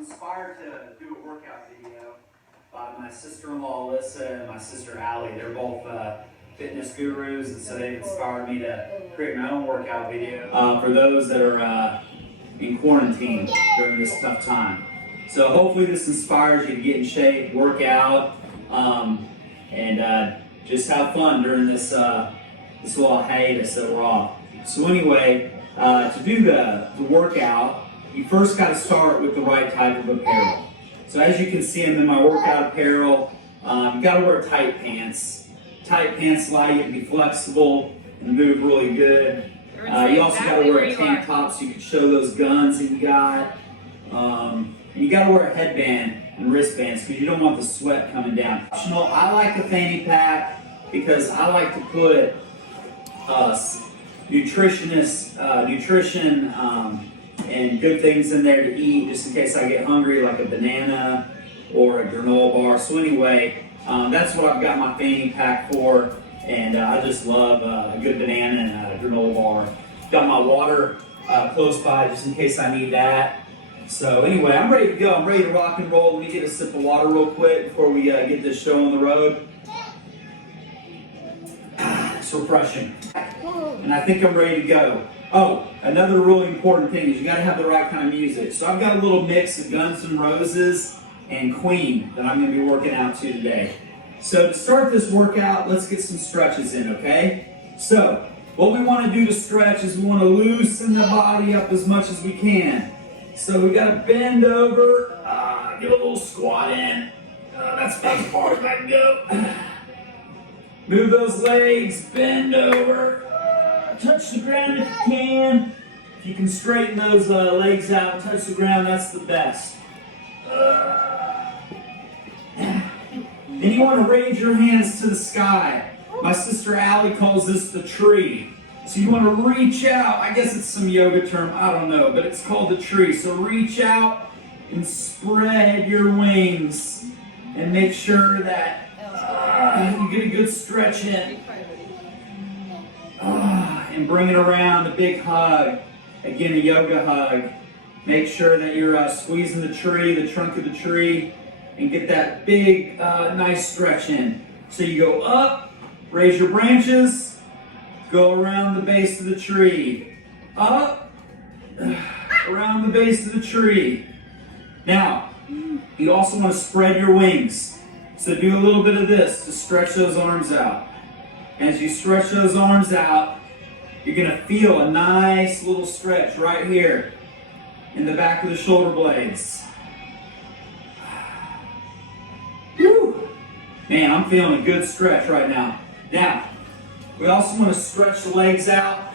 inspired to do a workout video by my sister-in-law Alyssa and my sister Allie. They're both fitness gurus, and so they've inspired me to create my own workout video for those that are in quarantine during this tough time. So hopefully this inspires you to get in shape, work out, and just have fun during this little hiatus that we're off. So anyway, to do the workout, you first got to start with the right type of apparel. So as you can see, I'm in my workout apparel. You got to wear tight pants. Tight pants allow you to be flexible and move really good. You also got to wear a tank top so you can show those guns that you got. And you got to wear a headband and wristbands because you don't want the sweat coming down. I like the fanny pack because I like to put nutrition and good things in there to eat just in case I get hungry, like a banana or a granola bar. So anyway, that's what I've got my fanny pack for, and I just love a good banana and a granola bar. Got my water close by just in case I need that. So anyway, I'm ready to go. I'm ready to rock and roll. Let me get a sip of water real quick before we get this show on the road. It's refreshing. And I think I'm ready to go. Oh, another really important thing is you got to have the right kind of music. So I've got a little mix of Guns N' Roses and Queen that I'm going to be working out to today. So to start this workout, let's get some stretches in, okay? So what we want to do to stretch is we want to loosen the body up as much as we can. So we got to bend over, get a little squat in. That's about as far as I can go. Move those legs, bend over, touch the ground if you can. If you can straighten those legs out and touch the ground, that's the best. Then you want to raise your hands to the sky. My sister Allie calls this the tree. So you want to reach out. I guess it's some yoga term, I don't know, but it's called the tree. So reach out and spread your wings and make sure that you get a good stretch in. And bring it around, a big hug. Again, a yoga hug. Make sure that you're squeezing the tree, the trunk of the tree, and get that big, nice stretch in. So you go up, raise your branches, go around the base of the tree. Up, around the base of the tree. Now, you also want to spread your wings. So do a little bit of this to stretch those arms out. As you stretch those arms out, you're going to feel a nice little stretch right here in the back of the shoulder blades. Woo! Man, I'm feeling a good stretch right now. Now, we also want to stretch the legs out.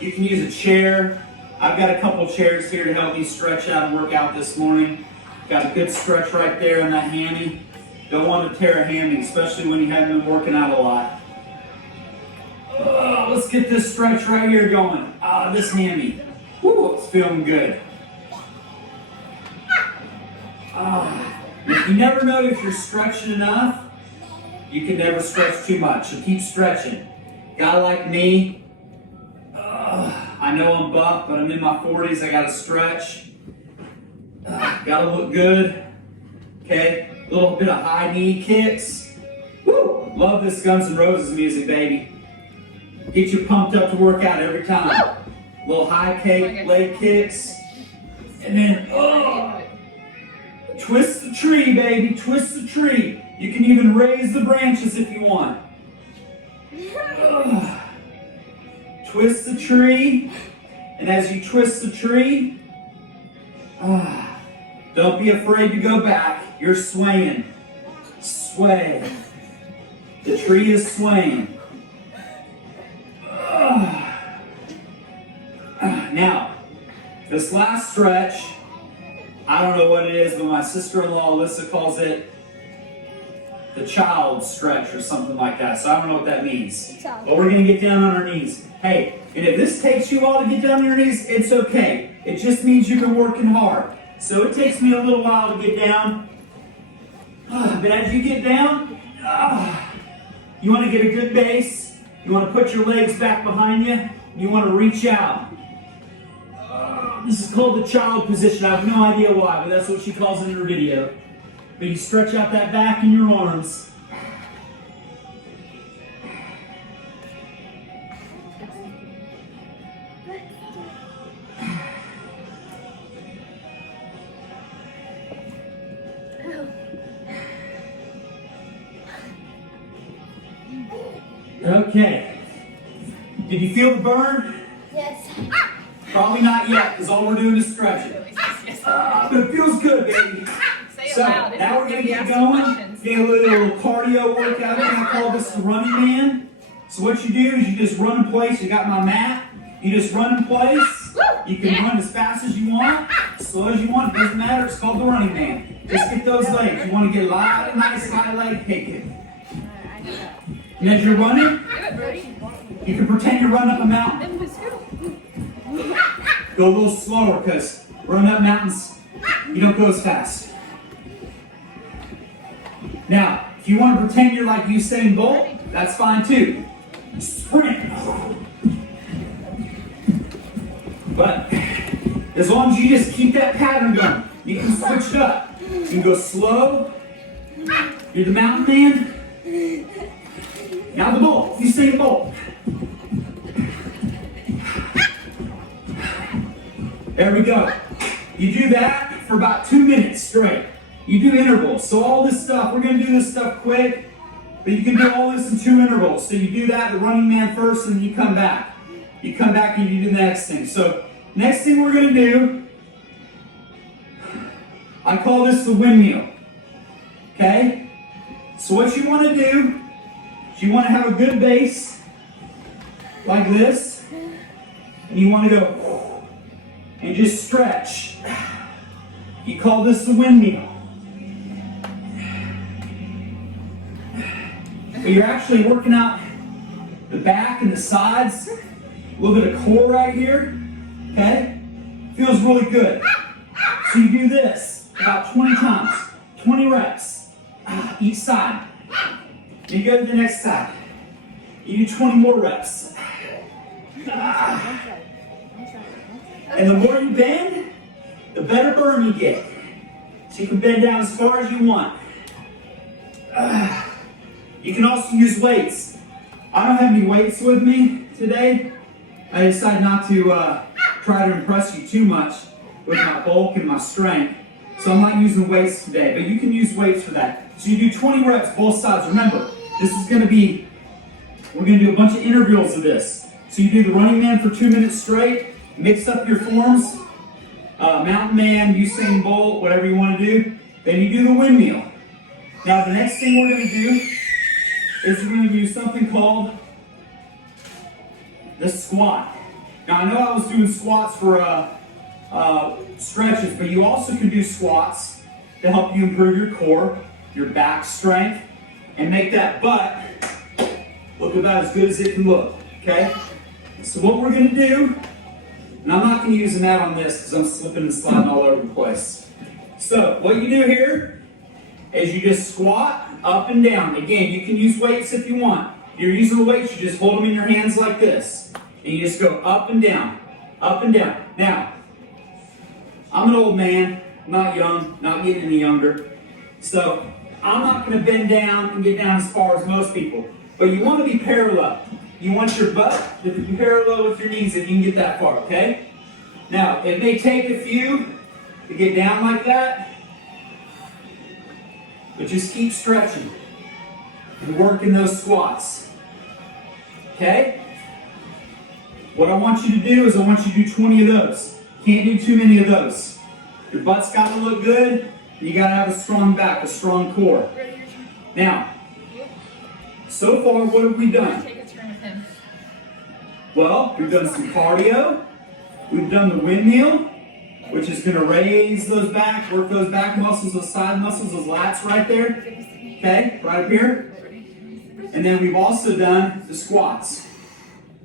You can use a chair. I've got a couple chairs here to help me stretch out and work out this morning. Got a good stretch right there in that hammy. Don't want to tear a hammy, especially when you haven't been working out a lot. Let's get this stretch right here going. This hammy. Woo, it's feeling good. If you never know if you're stretching enough, you can never stretch too much. So keep stretching. Guy like me, I know I'm buff, but I'm in my 40s. I got to stretch. Got to look good. Okay, a little bit of high knee kicks. Woo! Love this Guns N' Roses music, baby. Get you pumped up to work out every time. Little high leg kicks. And then, twist the tree, baby. Twist the tree. You can even raise the branches if you want. Twist the tree. And as you twist the tree, don't be afraid to go back. You're swaying. Sway. The tree is swaying. Now, this last stretch, I don't know what it is, but my sister-in-law Alyssa calls it the child stretch or something like that. So I don't know what that means. But we're going to get down on our knees. Hey, and if this takes you a while to get down on your knees, it's okay. It just means you've been working hard. So it takes me a little while to get down. But as you get down, you want to get a good base. You want to put your legs back behind you. You want to reach out. This is called the child position. I have no idea why, but that's what she calls it in her video. But you stretch out that back in your arms. Okay. Did you feel the burn? Yes. Probably not yet, because all we're doing is stretching. But it feels good, baby. So, now we're going to get going. Get a little cardio workout. We're going to call this the running man. So what you do is you just run in place. You got my mat. You just run in place. You can run as fast as you want, as slow as you want. It doesn't matter. It's called the running man. Just get those legs. You want to get a lot of nice high leg kicking. And as you're running, you can pretend you're running up a mountain. Go a little slower, because running up mountains, you don't go as fast. Now, if you want to pretend you're like Usain Bolt, that's fine too. Sprint. But as long as you just keep that pattern going, you can switch it up. You can go slow. You're the mountain man. Now the Bolt. Usain Bolt. There we go. You do that for about 2 minutes straight. You do intervals. So all this stuff, we're going to do this stuff quick, but you can do all this in 2 intervals. So you do that, the running man first, and then you come back. You come back and you do the next thing. So next thing we're going to do, I call this the windmill. Okay? So what you want to do is you want to have a good base, like this, and you want to go and just stretch. You call this the windmill. But you're actually working out the back and the sides, a little bit of core right here, okay? Feels really good. So you do this about 20 times, 20 reps, each side. Then you go to the next side. You do 20 more reps. And the more you bend, the better burn you get. So you can bend down as far as you want. You can also use weights. I don't have any weights with me today. I decided not to try to impress you too much with my bulk and my strength. So I'm not using weights today, but you can use weights for that. So you do 20 reps both sides. Remember, this is going to be, we're going to do a bunch of intervals of this. So you do the running man for 2 minutes straight, mix up your forms, mountain man, Usain Bolt, whatever you want to do. Then you do the windmill. Now the next thing we're going to do is we're going to do something called the squat. Now I know I was doing squats for stretches, but you also can do squats to help you improve your core, your back strength, and make that butt look about as good as it can look, okay? So what we're going to do, and I'm not going to use a mat on this because I'm slipping and sliding all over the place. So what you do here is you just squat up and down. Again, you can use weights if you want. If you're using the weights, you just hold them in your hands like this. And you just go up and down, up and down. Now, I'm an old man, not young, not getting any younger. So I'm not going to bend down and get down as far as most people. But you want to be parallel. You want your butt to be parallel with your knees if you can get that far, okay? Now, it may take a few to get down like that, but just keep stretching and working those squats, okay? What I want you to do is I want you to do 20 of those. Can't do too many of those. Your butt's got to look good, and you got to have a strong back, a strong core. Now, so far, what have we done? Well, we've done some cardio. We've done the windmill, which is going to raise those back, work those back muscles, those side muscles, those lats right there. Okay, right up here. And then we've also done the squats.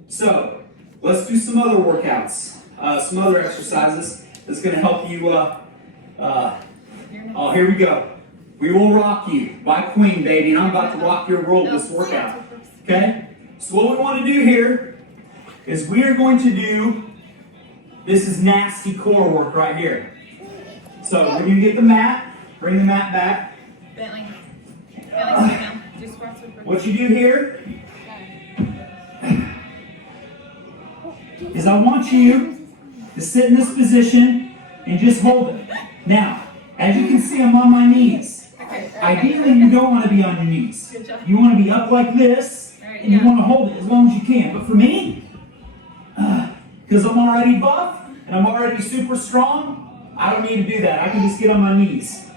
So, let's do some other workouts, some other exercises that's going to help you. Oh, here we go. We Will Rock You by Queen, baby, and I'm about to rock your world with this workout. Okay? So what we want to do here is we are going to do This is nasty core work right here. So when you get the mat, bring the mat back. Bentley, sit down. Do squats with What you do here is I want you to sit in this position and just hold it. Now, as you can see, I'm on my knees. Ideally, you don't want to be on your knees. You want to be up like this, and you want to hold it as long as you can. But for me, because I'm already buff and I'm already super strong, I don't need to do that. I can just get on my knees.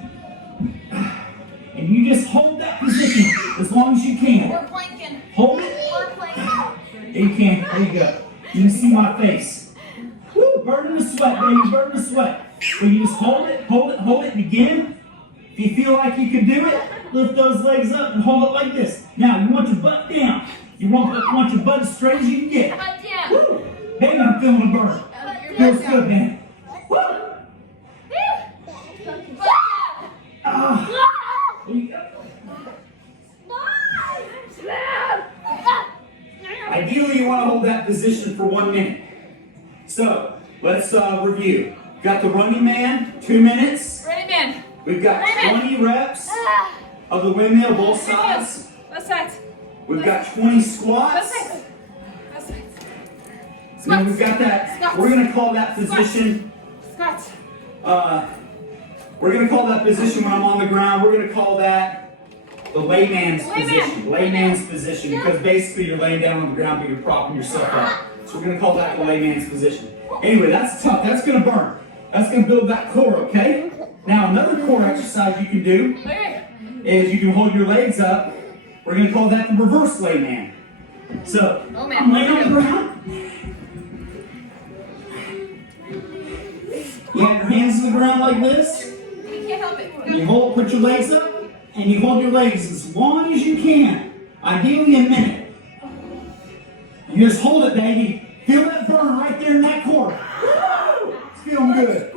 And you just hold that position as long as you can. We're planking. Hold it. We're planking. There you can. There you go. You can see my face. Woo, burning the sweat, baby. Burning the sweat. So you just hold it, hold it, hold it. And again, if you feel like you can do it, lift those legs up and hold it like this. Now, you want your butt down. You want your butt as straight as you can get. Butt down. Woo. Baby, I'm feeling a burn. Feels good, man. Woo. There you go. Ideally, you want to hold that position for 1 minute. So, let's review. Got the running man, 2 minutes. Running man. We've got 20 reps of the windmill, both sides. Left side. We've got 20 Left squats. side. Left side. Then we've got that, Squats. we're going to call that position, Squats. we're going to call that position when I'm on the ground, we're going to call that the layman's position. Layman's position, because basically you're laying down on the ground, but you're propping yourself up. So we're going to call that the layman's position. Anyway, that's tough. That's going to burn. That's going to build that core, okay? Now, another core exercise you can do is you can hold your legs up. We're going to call that the reverse layman. So, I'm laying on the ground. You have your hands on the ground like this. We can't help it. You hold, put your legs up, and you hold your legs as long as you can. Ideally a minute. You just hold it, baby. Feel that burn right there in that core. Woo! It's feeling good.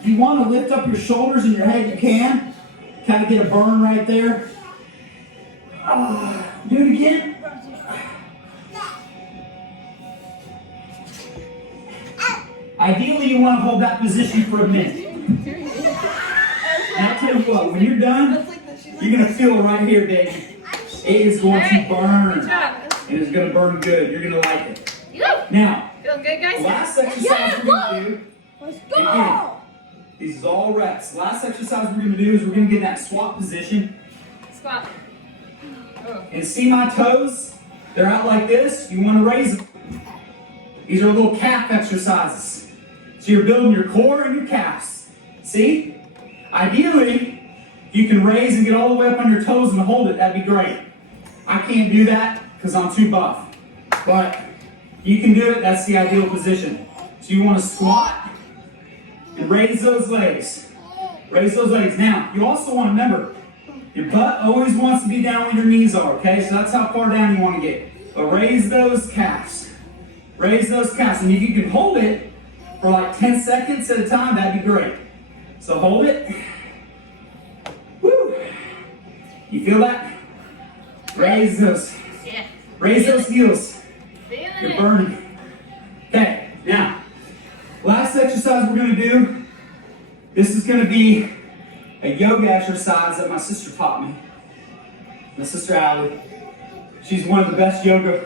If you want to lift up your shoulders and your head, you can. Kind of get a burn right there. Do it again. Ideally, you want to hold that position for a minute. And I'll tell you what, when you're done, you're going to feel it right here, baby. It is going to burn. Good job. It is going to burn good. You're going to like it. Now, Feeling good, guys? last exercise we're going to do, again, this is all reps. Last exercise we're going to do is we're going to get in that squat position. Squat. Oh. And see my toes? They're out like this. You want to raise them. These are little calf exercises. So you're building your core and your calves. See? Ideally, you can raise and get all the way up on your toes and hold it. That'd be great. I can't do that because I'm too buff. But you can do it. That's the ideal position. So you want to squat and raise those legs. Raise those legs. Now, you also want to remember, your butt always wants to be down where your knees are, okay? So that's how far down you want to get. But raise those calves. Raise those calves. And if you can hold it for like 10 seconds at a time, that'd be great. So hold it. Woo. You feel that? Raise those. Yeah. Raise those heels. Feeling You're it. burning. Okay, now, last exercise we're going to do, this is going to be a yoga exercise that my sister taught me. My sister Allie. She's one of the best yoga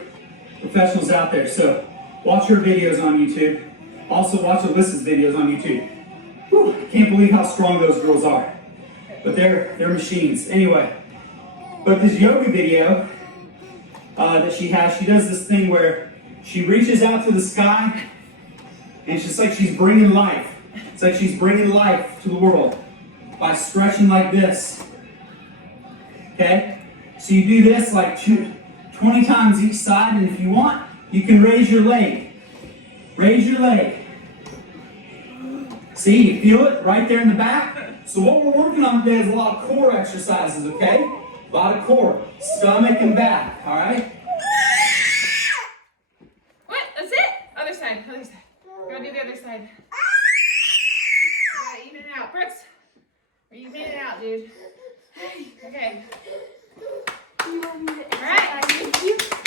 professionals out there, so watch her videos on YouTube. Also watch Alyssa's videos on YouTube. Whew, I can't believe how strong those girls are. But they're machines. Anyway, but this yoga video that she has, she does this thing where she reaches out to the sky and it's just like she's bringing life. It's like she's bringing life to the world by stretching like this. Okay? So you do this like 20 times each side, and if you want, you can raise your leg. Raise your leg. See, you feel it right there in the back? So what we're working on today is a lot of core exercises, okay? A lot of core. Stomach and back, all right? What? That's it? Other side. Other side. Go do the other side. You gotta even it out. Brooks, even it out, dude. Okay. You want me to All right. exercise with you?